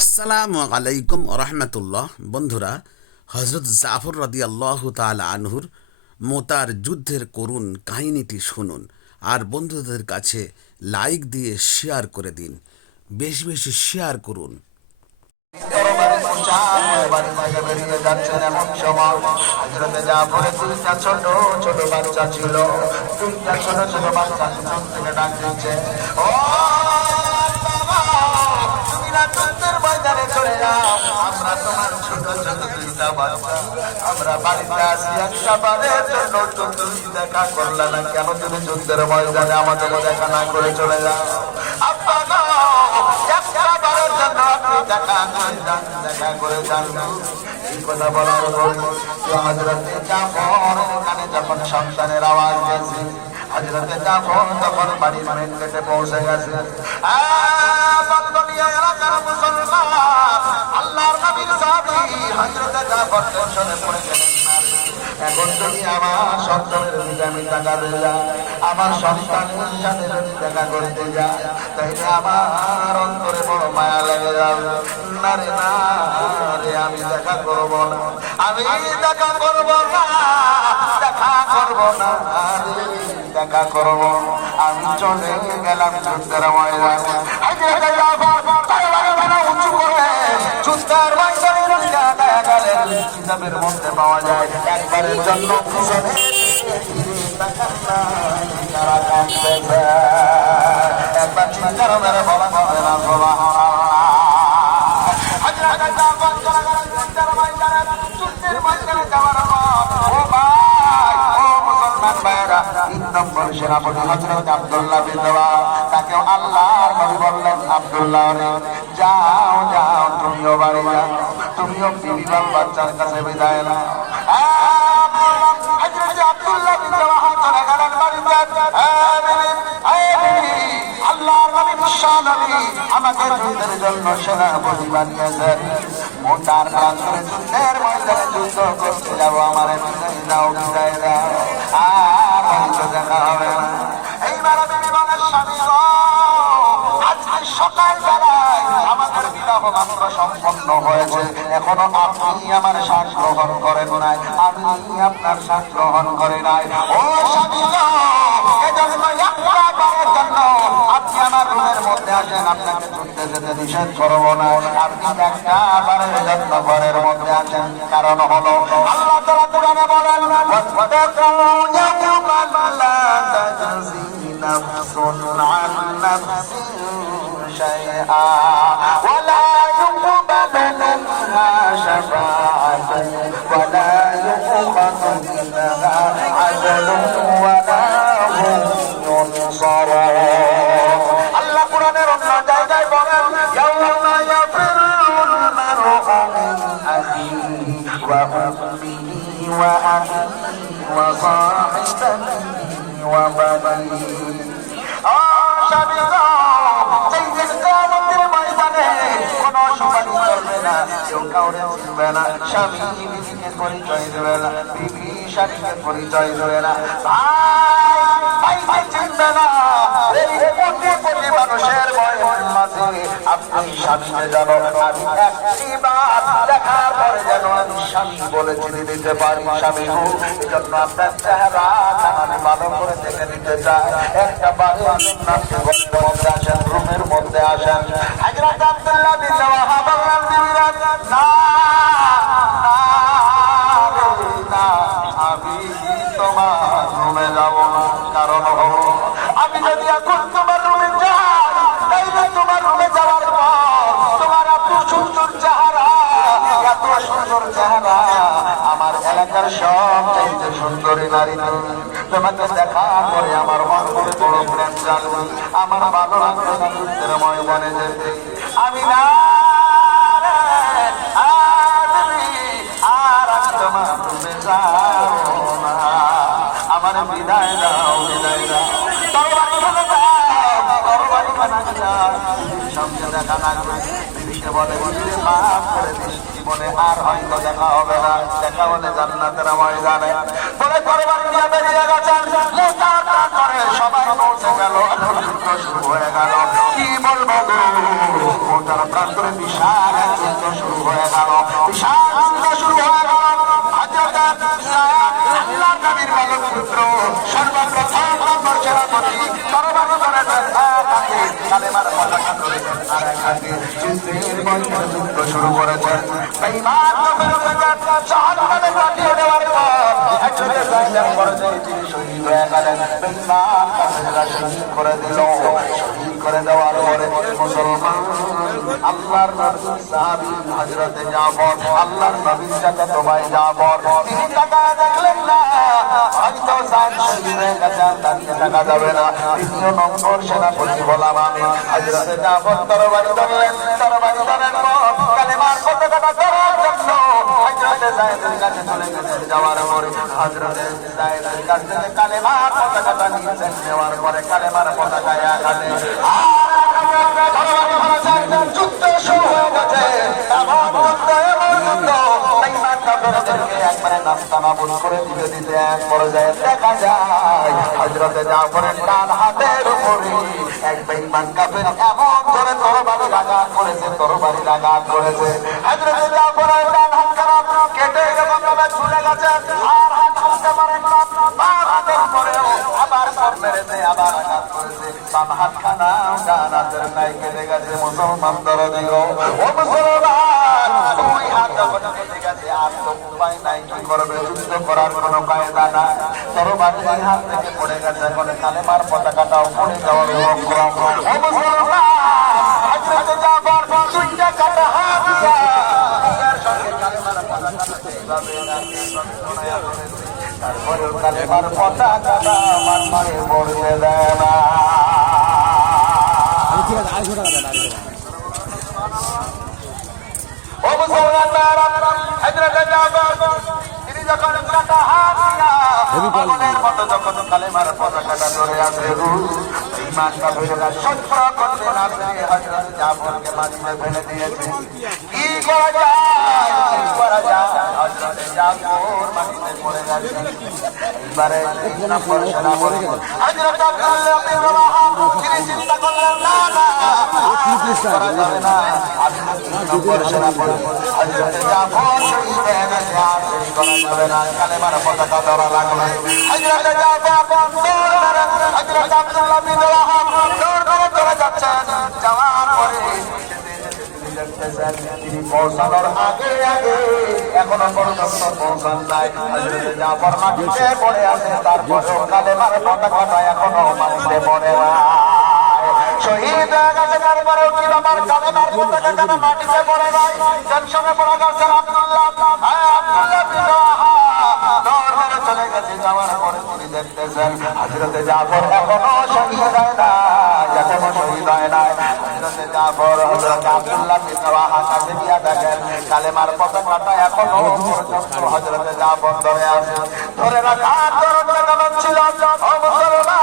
আসসালামু আলাইকুম রহমতুল্লাহ। বন্ধুরা, হজরত জাফর রাদিয়াল্লাহু তাআলা আনহুর মোতার যুদ্ধের করুণ কাহিনীটি শুনুন আর বন্ধুদের কাছে লাইক দিয়ে শেয়ার করে দিন। বেশি বেশি শেয়ার করুন। ছোট ছোট বাচ্চা ছিল, দুইটা ছোট ছোট বাচ্চা থেকে ডাক দিচ্ছে, ও ময়দানে চলে যাও, আমরা তোমার ছোট ছোট দুইটা বাচ্চা, আমরা বাড়িতে আসি, একটা বারের জন্য তুমি দেখা করলে না কেন? তুমি যুদ্ধের ময়দানে আমাদের দেখা না করে চলে যাও। আব্বা গো, একটা বারের জন্য আপনি দেখা করে যান, দেখা করে যান। এই কথা বলার পর হযরতে জাফর কানে যখন সন্তানের আওয়াজ গেছে, হযরতে জাফর তখন বাড়ির মেন গেটে পৌঁছে গেছে। আল্লাহর নবীর সাহাবী হযরতে জাফর টেনশনে পড়ে গেলেন। এখন যদি আমার সন্তানের দিকে আমি টাকা দিয়ে যাই, আমার সন্তানের সাথে যদি দেখা করতে যাই, তাইলে আমার অন্তরে বড় মায়া লেগে যাবে। না রে না রে, আমি দেখা করবো না, আমি দেখা করবো না, দেখা করবো না রে, দেখা করবো। আমি চলে গেলাম যুদ্ধের ময়দানে। উঁচু করে যুদ্ধের ময়দানে কিতাবের মধ্যে পাওয়া যায়, একবারের জন্য পিছনে একবার চিন্তার মেরে বলা হবে না বলা। তাকে আল্লাহর নবী বললেন, আব্দুল্লাহ যাও যাও, তুমিও বাড়ি যাও, তুমিও বিবি বাচ্চার কাছে বিদায় নাও। আব্দুল্লাহ বিন রাওয়াহা চলে গেলেন বাড়িতে। আল্লাহর নবী মুসা নবী আমাকে যুদ্ধের জন্য সেনাপতি বানিয়েছেন, মোটার প্রান্তরে যুদ্ধের ময়দানে যুদ্ধ করতে যাবো, আমার বিদায় দাও, বিদায় দাও, আর হয়তো দেখা হবে না। এইবার বিবি বলেন, স্বামী গো, আজকে সকাল বেলায় আমাদের বিবাহ মাত্র সম্পন্ন হয়েছে, এখনো আপনি আমার শ্বাস গ্রহণ করেন নাই, আমি আপনার শ্বাস গ্রহণ করে নাই। ও স্বামী গো, এজন্য একবারের জন্য আপনি আমার রুমের মধ্যে আসেন, আপনাকে যুদ্ধে যেতে নিষেধ করবো না, আপনি একটা বারের জন্য ঘরের মধ্যে আসেন। কারণ হলো আল্লাহ তাআলা কোরআনে বলেন, নাফসুন আন নাফসিন শাইআ ওয়ালা ইউকবালু মিনহা শাফাআতুন ওয়ালা ইউকবালু মিনহা আদলুন ওয়ালা হুম ইউনসারুন। আল্লাহ কোরআনের অন্য জায়গায় বলেন, ইয়াউমা ইয়াফিরুল মারউ মিন আখিহি ওয়া উম্মিহি ওয়া আবিহি ওয়া সাহিবাতিহি ওয়া বানিহি। স্বামী বিবিকে পরিচয় দেবে না, বিবি স্বামীকে পরিচয় দেবে না, ভাই ভাই চিনবে না। মানুষের বয়সের মাঝে আপনি স্বামীকে জানো, আমি একটিবার দেখার পরে যেন আমি স্বামী বলে চিনে দিতে পারি। স্বামী হোক, এই জন্য আপনার চেহারা আমি ভালো করে দেখে নিতে চাই। একটা বাড়ির জন্য আপনি ঘরের মধ্যে আসেন, রুমের মধ্যে আসেন। হযরত আব্দুল্লাহ বিন রাওয়াহা বললেন, বিবিরা না, আমি তোমার রুমে যাব না। কারণ হলো আমি যদি এখন তোমার রুমে যাই, তাইলে তোমার রুমে যাওয়ার পর তোমার এত সুন্দর চেহারা, এত সুন্দর চেহারা, আমার এলাকার সব চাইতে সুন্দরী নারী তুমি, তোমাকে দেখা করে আমার মন করে বড় প্রেম জানবে, আমার ভালো লাগবে না যুদ্ধের ময়দানে যেতে। আমি না আর আমি তোমার রুমে যাবো না, আমার বিদায় দাও, বিদায় দাও, তরবারি ফেলে দাও, তরবারি ফেলে দাও, সঙ্গে দেখা লাগবে। নবীকে বলে মাফ করে দিস, জীবনে আর হয়তো দেখা হবে না, দেখা হলে জান্নাতের ময়দানে। বলে তরবারি নিয়ে বেরিয়ে গেছেন, মুসার করে সবাই পৌঁছে গেল, যুদ্ধ শুরু হয়ে গেল। কি বলবো গো, মোটার প্রান্তরে বিশাল এক যুদ্ধ শুরু হয়ে গেল, বিশাল যুদ্ধ শুরু হয়ে গেল। হযরত আল্লাহর নবীর বালক পুত্র সর্বপ্রথম নম্বর সেনাপতি তরবারি ধরেছেন এক হাতে, কালেমার পতাকা ধরেছেন আর এক হাতে, যুদ্ধের ময়দানে যুদ্ধ শুরু করেছেন। বেঈমান কাফেরদেরকে জাহান্নামে পাঠিয়ে দেওয়ার পর একজনের জায়গার পর্যায়ে তিনি শহীদ হয়ে গেলেন। বেঈমান কাফেররা শহীদ করে দিল। শহীদ করে দেওয়ার পরে মুসলমান আল্লাহর নবীর সাহাবী হযরত জাফর, আল্লাহর নবীর চাচাতো ভাই জাফর, তিনি তাকায় দেখলেন না হয়তো জান শহীদ হয়ে গেছেন, তাকে টাকা যাবে না। দ্বিতীয় নম্বর সেনাপতি বললাম আমি, হযরত জাফর তরবারি ধরলেন, তরবারি ধরার পর কালেমার পতাকাটা ধরার জন্য হযরত যায়েদের কাছে চলে গেছেন। যাওয়ার পরে হযরত যায়েদের কাছ থেকে কালেমার পতাকাটা নিয়েছেন, নেওয়ার পরে কালেমার পতাকা এক হাতে যুদ্ধ শুরু হয়ে গেছে। একবারে নাস্তানাবুদ করে দিতে দিতে এক পর্যায়ে দেখা যায় হযরত জাফরের ডান হাতের উপরে এক বেঈমান কাফের এমন ধরে তরবারি আঘাত করেছে, তরবারি আঘাত করেছে। হযরত জাফরের ডান হাত খারাপ কেটে যখন ঝুলে গেছে, আর হাত খুলতে পারেন না, বাম হাতের উপরেও আবার সব মেরেছে, আবার আঘাত করেছে। বাম হাত খানা ডান হাতের নাই কেটে গেছে। মুসলমান দরদি গো, ও মুসলমান, দুই হাত যখন কেটে গেছে আর তো উপায় নাই, কি করবে? যুদ্ধ করার কোনো কায়দা না। তরবারি হাত থেকে পড়ে গেছে, এখন কালেমার পতাকাটাও পড়ে যাওয়ার উপক্রম। ও মুসলমান, হযরত জাফর দুইটা কাটা হাত দিয়া বুকের সঙ্গে কালেমার পতাকাটাকে এইভাবে ধরায়া ধরেছে। তারপরে কালেমার পতাকাটা মাটিতে পড়তে দেয় না। ও মুসলমান, হযরত জাফর তিনি যখন কাটা হাত দিয়া আগুনের মতো যখন কালেমার পতাকাটা ধরে আছে, ঈমান কাফেররা সহ্য করতে না পেরে হযরত জাফরকে মাটিতে ফেলে দিয়েছে। কি করা যায়, কি করা যায়? হযরত জাফর মাটিতে পড়ে গেছে। এবারে তিন নম্বর সেনাপতি হযরত আব্দুল্লাহ বিন রাওয়াহা তিনি চিন্তা করলেন, না না, করা যাবে না। আমি তিন নম্বর সেনাপতি হযরত জাফর শহীদ হয়ে গেছে, আর দেরি করা যাবে না, কালেমার পতাকা ধরা লাগবে। হযরত জাফর দৌড় ধরে, হযরত আব্দুল্লাহ বিন রাওয়াহা দৌড় ধরে চলে যাচ্ছেন। যাওয়ার পরে তিনি পৌঁছানোর আগে আগে এখনো পর্যন্ত পৌঁছান নাই। হযরত জাফর মাটিতে পড়ে আছে, তারপরেও কালেমার পতাকাটা এখনো মাটিতে পড়ে নাই। শহীদ হয়ে গেছে, তারপরেও কি ব্যাপার, কালেমার পতাকা কেন মাটিতে পড়ে নাই? টেনশনে পড়ে গেছেন আব্দুল্লাহ বিন রাওয়াহা দৌড় ধরে চলে গেছে। যাওয়ার পরে তিনি দেখতেছেন হযরত জাফর এখনো শহীদ হয় না, এখনো শহীদ হয় না। হযরত জাফর হযরত আব্দুল্লাহ বিন রাওয়াহা কাছে গিয়া দেখেন কালেমার পতাকাটা এখনো পর্যন্ত হযরত জাফর ধরে আছে। ধরে রাখার ধরনটা কেমন ছিল? ও মুসলমান,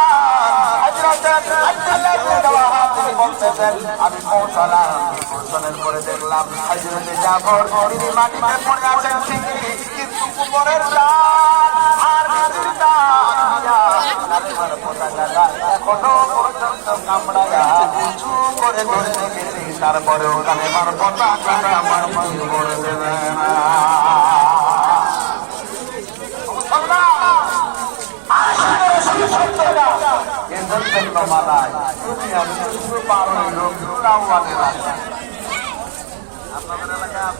হযরত আব্দুল্লাহ বিন রাওয়াহা তিনি বলতেছেন, আমি পৌঁছালাম, পৌঁছানোর পরে দেখলাম হযরত জাফর তিনি মাটিতে পড়ে আছেন ঠিকই, কিন্তু উপরের আর কালেমার পতাকাটা এখনো পর্যন্ত কামড়ায়া উঁচু করে ধরে রেখেছি, তারপরেও কালেমার পতাকাটা মাটিতে পড়ে দেবে না। এদের জন্য মানায় তুমি আমি পারো লোক আপনাদের এলাকায়